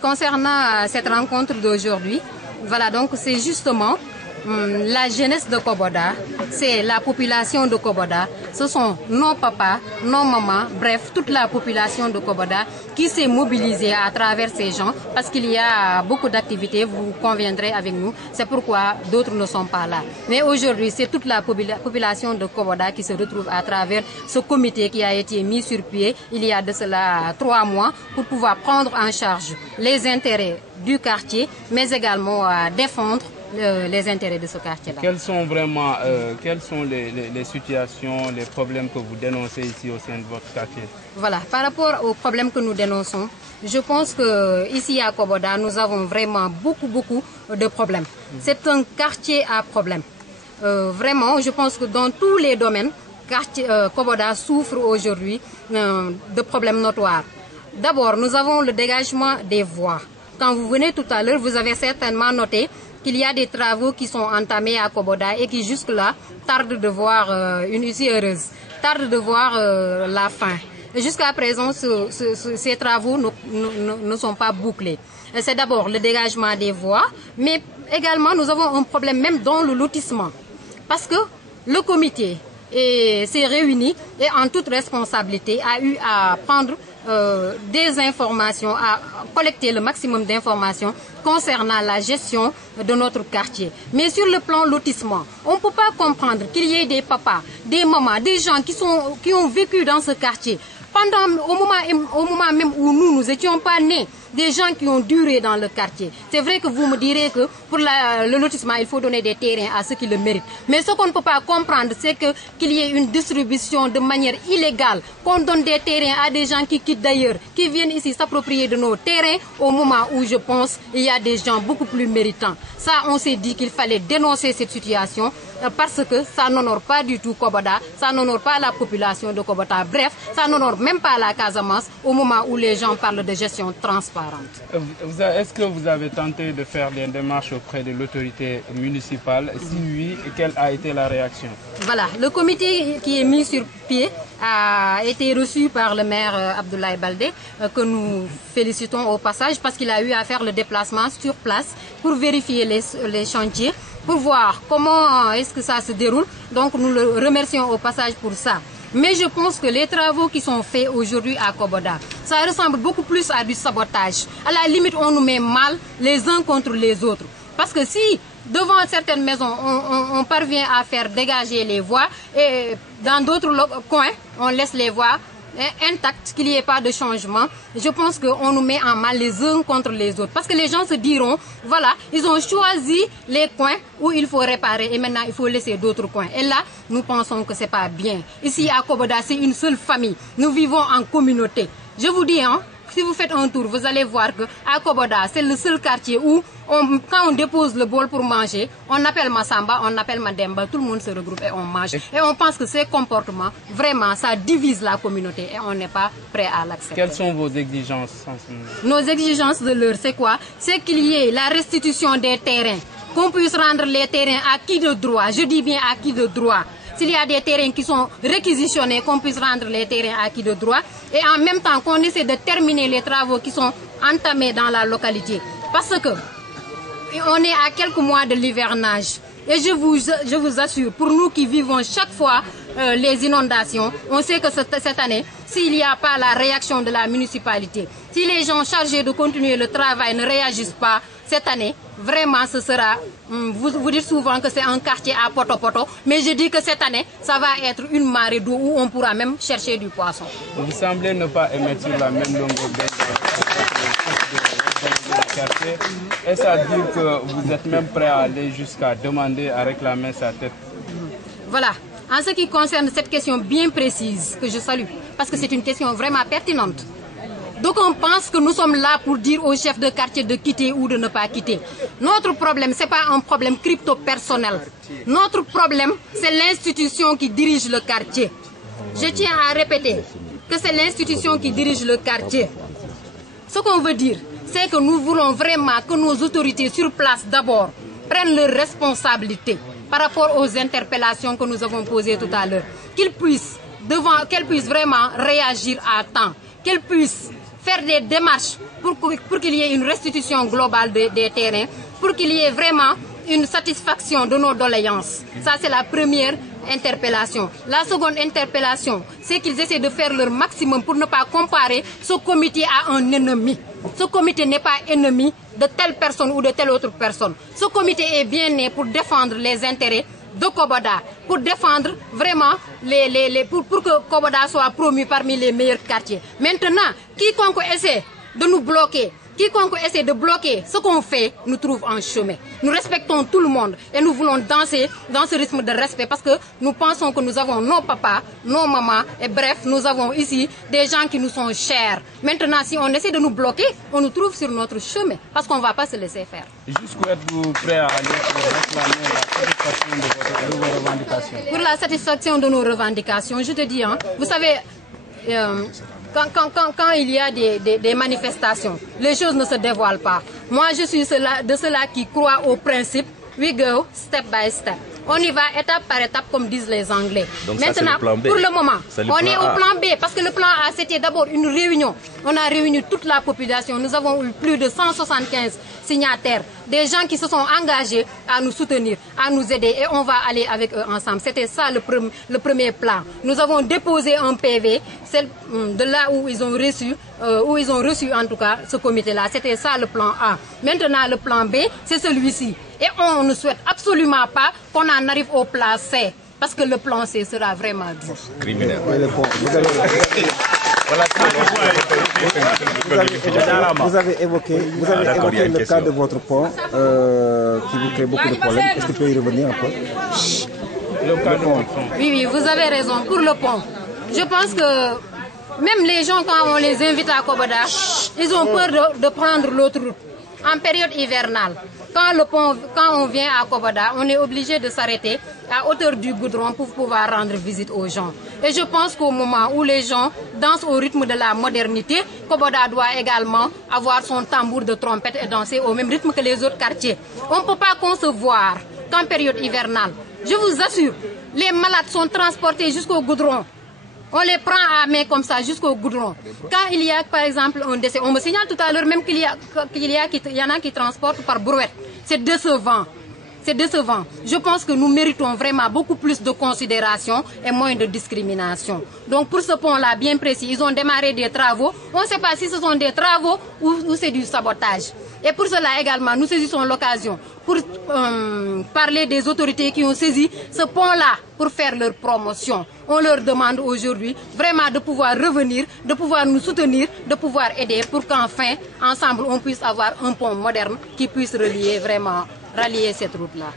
concernant cette rencontre d'aujourd'hui, voilà, donc c'est justement la jeunesse de Koboda, c'est la population de Koboda, ce sont nos papas, nos mamans, bref, toute la population de Koboda qui s'est mobilisée à travers ces gens parce qu'il y a beaucoup d'activités, vous conviendrez avec nous, c'est pourquoi d'autres ne sont pas là. Mais aujourd'hui, c'est toute la population de Koboda qui se retrouve à travers ce comité qui a été mis sur pied il y a de cela 3 mois pour pouvoir prendre en charge les intérêts du quartier, mais également défendre les intérêts de ce quartier-là. Quelles sont vraiment les situations, les problèmes que vous dénoncez ici au sein de votre quartier? Voilà, par rapport aux problèmes que nous dénonçons, je pense que ici à Koboda, nous avons vraiment beaucoup de problèmes. C'est un quartier à problème. Vraiment, je pense que dans tous les domaines, Koboda souffre aujourd'hui de problèmes notoires. D'abord, nous avons le dégagement des voies. Quand vous venez tout à l'heure, vous avez certainement noté qu'il y a des travaux qui sont entamés à Koboda et qui jusque-là tardent de voir une issue heureuse, tardent de voir la fin. Jusqu'à présent, ces travaux ne sont pas bouclés. C'est d'abord le dégagement des voies, mais également nous avons un problème même dans le lotissement. Parce que le comité s'est réuni et en toute responsabilité a eu à prendre des informations, à collecter le maximum d'informations concernant la gestion de notre quartier. Mais sur le plan lotissement, on ne peut pas comprendre qu'il y ait des papas, des mamans, des gens qui ont vécu dans ce quartier. Au moment même où nous n'étions pas nés, des gens qui ont duré dans le quartier. C'est vrai que vous me direz que pour le lotissement, il faut donner des terrains à ceux qui le méritent. Mais ce qu'on ne peut pas comprendre, c'est qu'il y ait une distribution de manière illégale, qu'on donne des terrains à des gens qui quittent d'ailleurs, qui viennent ici s'approprier de nos terrains au moment où je pense il y a des gens beaucoup plus méritants. Ça, on s'est dit qu'il fallait dénoncer cette situation parce que ça n'honore pas du tout Koboda, ça n'honore pas la population de Koboda. Bref, ça n'honore même pas la Casamance au moment où les gens parlent de gestion transparente. Est-ce que vous avez tenté de faire des démarches auprès de l'autorité municipale? Si oui, quelle a été la réaction? Voilà, le comité qui est mis sur pied a été reçu par le maire Abdoulaye Baldé, que nous félicitons au passage parce qu'il a eu à faire le déplacement sur place pour vérifier les chantiers, pour voir comment est-ce que ça se déroule. Donc nous le remercions au passage pour ça. Mais je pense que les travaux qui sont faits aujourd'hui à Koboda, ça ressemble beaucoup plus à du sabotage. À la limite, on nous met mal les uns contre les autres. Parce que si, devant certaines maisons, on parvient à faire dégager les voies, et dans d'autres coins, on laisse les voies intactes, qu'il n'y ait pas de changement, je pense qu'on nous met en mal les uns contre les autres. Parce que les gens se diront, voilà, ils ont choisi les coins où il faut réparer et maintenant il faut laisser d'autres coins. Et là, nous pensons que ce n'est pas bien. Ici à Koboda, c'est une seule famille. Nous vivons en communauté. Je vous dis, hein, si vous faites un tour, vous allez voir qu'à Koboda, c'est le seul quartier où, quand on dépose le bol pour manger, on appelle Massamba, on appelle Mademba, tout le monde se regroupe et on mange. Et on pense que ces comportements, vraiment, ça divise la communauté et on n'est pas prêt à l'accepter. Quelles sont vos exigences en ce moment? Nos exigences de l'heure, c'est quoi? C'est qu'il y ait la restitution des terrains, qu'on puisse rendre les terrains à qui de droit, je dis bien à qui de droit. S'il y a des terrains qui sont réquisitionnés, qu'on puisse rendre les terrains acquis de droit et en même temps qu'on essaie de terminer les travaux qui sont entamés dans la localité. Parce que on est à quelques mois de l'hivernage et je vous assure, pour nous qui vivons chaque fois les inondations, on sait que cette année, s'il n'y a pas la réaction de la municipalité, si les gens chargés de continuer le travail ne réagissent pas cette année, vraiment ce sera, vous dites souvent que c'est un quartier à poto-poto, mais je dis que cette année, ça va être une marée d'eau où on pourra même chercher du poisson. Vous semblez ne pas émettre sur la même longueur d'onde quartier. Est-ce à dire que vous êtes même prêt à aller jusqu'à demander à réclamer sa tête? Voilà. En ce qui concerne cette question bien précise, que je salue, parce que c'est une question vraiment pertinente. Donc on pense que nous sommes là pour dire aux chefs de quartier de quitter ou de ne pas quitter. Notre problème, ce n'est pas un problème crypto-personnel. Notre problème, c'est l'institution qui dirige le quartier. Je tiens à répéter que c'est l'institution qui dirige le quartier. Ce qu'on veut dire, c'est que nous voulons vraiment que nos autorités sur place d'abord prennent leurs responsabilités par rapport aux interpellations que nous avons posées tout à l'heure. Qu'elles puissent vraiment réagir à temps, qu'elles puissent faire des démarches pour qu'il y ait une restitution globale des terrains, pour qu'il y ait vraiment une satisfaction de nos doléances. Ça, c'est la première interpellation. La seconde interpellation, c'est qu'ils essaient de faire leur maximum pour ne pas comparer ce comité à un ennemi. Ce comité n'est pas ennemi de telle personne ou de telle autre personne. Ce comité est bien né pour défendre les intérêts de Koboda, pour défendre vraiment pour que Koboda soit promu parmi les meilleurs quartiers. Maintenant, quiconque essaie de nous bloquer, quiconque essaie de bloquer ce qu'on fait, nous trouve en chemin. Nous respectons tout le monde et nous voulons danser dans ce rythme de respect parce que nous pensons que nous avons nos papas, nos mamans et bref, nous avons ici des gens qui nous sont chers. Maintenant, si on essaie de nous bloquer, on nous trouve sur notre chemin parce qu'on ne va pas se laisser faire. Jusqu'où êtes-vous prêt à aller pour réclamer la satisfaction de vos revendications? Pour la satisfaction de nos revendications, je te dis, hein, vous savez, quand il y a des manifestations, les choses ne se dévoilent pas. Moi, je suis de ceux-là qui croient au principe we go step by step. On y va étape par étape, comme disent les Anglais. Donc maintenant, ça, le plan B. pour le moment, on est au plan B parce que le plan A, c'était d'abord une réunion. On a réuni toute la population. Nous avons eu plus de 175 signataires, des gens qui se sont engagés à nous soutenir, à nous aider et on va aller avec eux ensemble. C'était ça le premier plan. Nous avons déposé un PV, de là où ils ont reçu en tout cas ce comité-là. C'était ça le plan A. Maintenant, le plan B, c'est celui-ci. Et on ne souhaite absolument pas qu'on en arrive au plan C, parce que le plan C sera vraiment dur. Criminel. Vous avez évoqué le cas de votre pont qui vous crée beaucoup de problèmes. Est-ce que vous pouvez y revenir un peu? Le pont. Oui, vous avez raison. Pour le pont, je pense que même les gens, quand on les invite à Koboda, ils ont peur de prendre l'autre route. En période hivernale, quand on vient à Koboda, on est obligé de s'arrêter à hauteur du goudron pour pouvoir rendre visite aux gens. Et je pense qu'au moment où les gens dansent au rythme de la modernité, Koboda doit également avoir son tambour de trompette et danser au même rythme que les autres quartiers. On ne peut pas concevoir qu'en période hivernale, je vous assure, les malades sont transportés jusqu'au goudron. On les prend à main comme ça jusqu'au goudron. Quand il y a par exemple un décès, on me signale tout à l'heure même qu'il y en a qui transportent par brouette. C'est décevant. C'est décevant. Je pense que nous méritons vraiment beaucoup plus de considération et moins de discrimination. Donc pour ce pont-là, bien précis, ils ont démarré des travaux. On ne sait pas si ce sont des travaux ou c'est du sabotage. Et pour cela également, nous saisissons l'occasion pour parler des autorités qui ont saisi ce pont-là pour faire leur promotion. On leur demande aujourd'hui vraiment de pouvoir revenir, de pouvoir nous soutenir, de pouvoir aider pour qu'enfin, ensemble, on puisse avoir un pont moderne qui puisse rallier cette route-là.